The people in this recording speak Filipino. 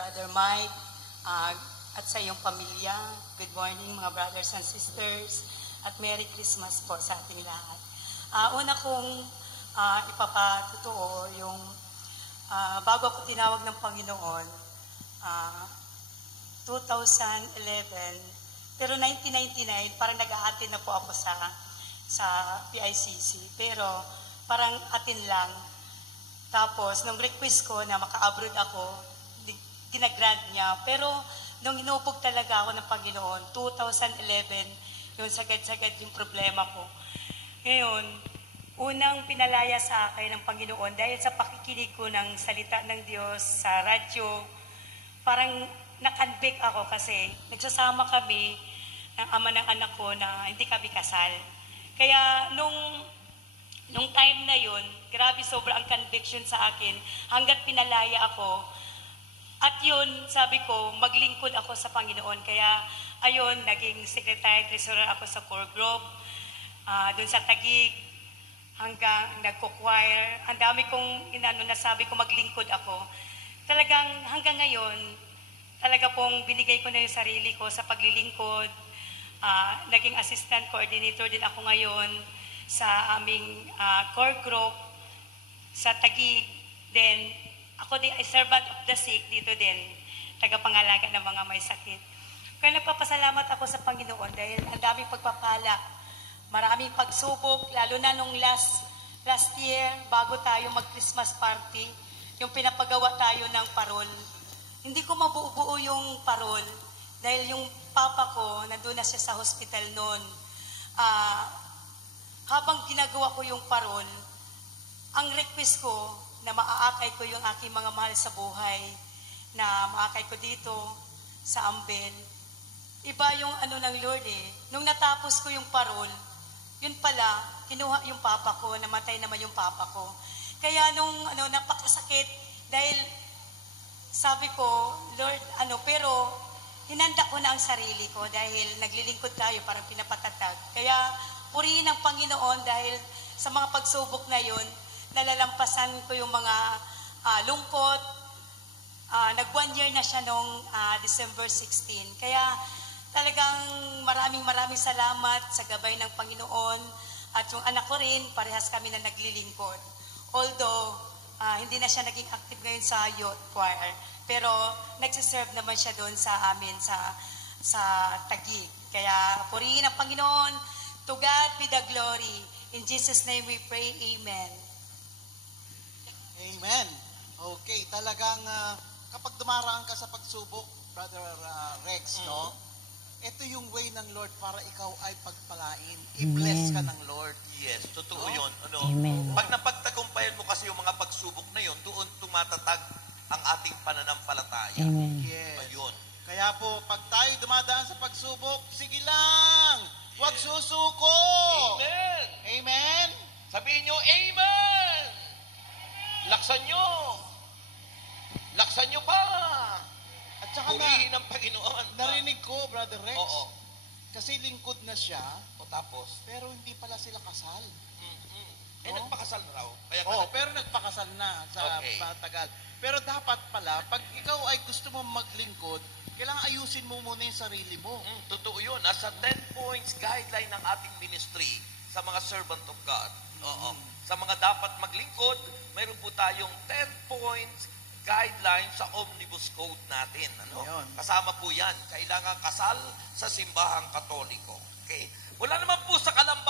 Brother Mike, at sa iyong pamilya. Good morning mga brothers and sisters, at Merry Christmas po sa ating lahat. Una kong ipapatotoo yung bago ako tinawag ng Panginoon, 2011, pero 1999, parang nag-a-attend na po ako sa PICC, pero parang atin lang. Tapos, nung request ko na maka-abroad ako, ginagrant niya. Pero, nung inupog talaga ako ng Panginoon, 2011, yung sagad-sagad yung problema ko. Ngayon, unang pinalaya sa akin ng Panginoon, dahil sa pakikinig ko ng salita ng Diyos sa radyo, parang nakanbik ako kasi nagsasama kami ng ama ng anak ko na hindi kami kasal. Kaya, nung time na yun, grabe sobra ang conviction sa akin hanggat pinalaya ako. At yun, sabi ko, maglingkod ako sa Panginoon. Kaya, ayun, naging secretary treasurer ako sa core group, doon sa Taguig, hanggang nagko-choir. Ang dami kong nasabi ko maglingkod ako. Talagang hanggang ngayon, talaga pong binigay ko na yung sarili ko sa paglilingkod. Naging assistant coordinator din ako ngayon sa aming core group sa Taguig. Then, ako din ay servant of the sick dito din, tagapangalaga ng mga may sakit. Kaya nagpapasalamat ako sa Panginoon dahil ang daming pagpapala, maraming pagsubok, lalo na nung last year, bago tayo mag-Christmas party, yung pinapagawa tayo ng parol. Hindi ko mabuo-buo yung parol dahil yung papa ko, nandun na siya sa hospital noon. Habang ginagawa ko yung parol, ang request ko, na maaakay ko yung aking mga mahal sa buhay, na maakay ko dito sa Ambel. Iba yung ng Lord eh. Nung natapos ko yung parol, yun pala, kinuha yung papa ko, namatay naman yung papa ko. Kaya nung napakasakit, dahil sabi ko, Lord, pero hinanda ko na ang sarili ko dahil naglilingkod tayo, parang pinapatatag. Kaya purihin ang Panginoon dahil sa mga pagsubok na yun, nalalampasan ko yung mga lungkot. Nag 1 year na siya noong December 16. Kaya talagang maraming salamat sa gabay ng Panginoon. At yung anak ko rin, parehas kami na naglilingkod. Although, hindi na siya naging active ngayon sa youth choir. Pero nagsiserve naman siya doon sa amin sa Taguig. Kaya purihin ang Panginoon. To God be the glory. In Jesus' name we pray. Amen. Amen. Okay, talagang kapag dumaraan ka sa pagsubok, Brother Rex, no? Ito yung way ng Lord para ikaw ay pagpalain. I-bless ka ng Lord. Yes, totoo yun. Amen. Pag napagtagumpayan mo kasi yung mga pagsubok na yun, doon tumatatag ang ating pananampalataya. Amen. Yes. Ayun. Kaya po, pag tayo dumadaan sa pagsubok, sige lang! Huwag susuko! Amen! Amen? Sabihin nyo, Amen! Laksan nyo! Laksan nyo pa! At saka Purihin ang Panginoon. narinig ko, Brother Rex, Oo. kasi lingkod na siya, O tapos? pero hindi pala sila kasal. Nagpakasal na raw. Kaya Pero nagpakasal na sa Okay. matagal. Pero dapat pala, pag ikaw ay gusto mo maglingkod, kailangan ayusin mo muna yung sarili mo. Totoo yun. Nasa 10 points guideline ng ating ministry sa mga servant of God. Oo. Sa mga dapat maglingkod, mayroon po tayong 10 points guideline sa Omnibus Code natin. Ayun. Kasama po yan. Kailangan kasal sa simbahang Katoliko. Okay? Wala naman po sa kalamba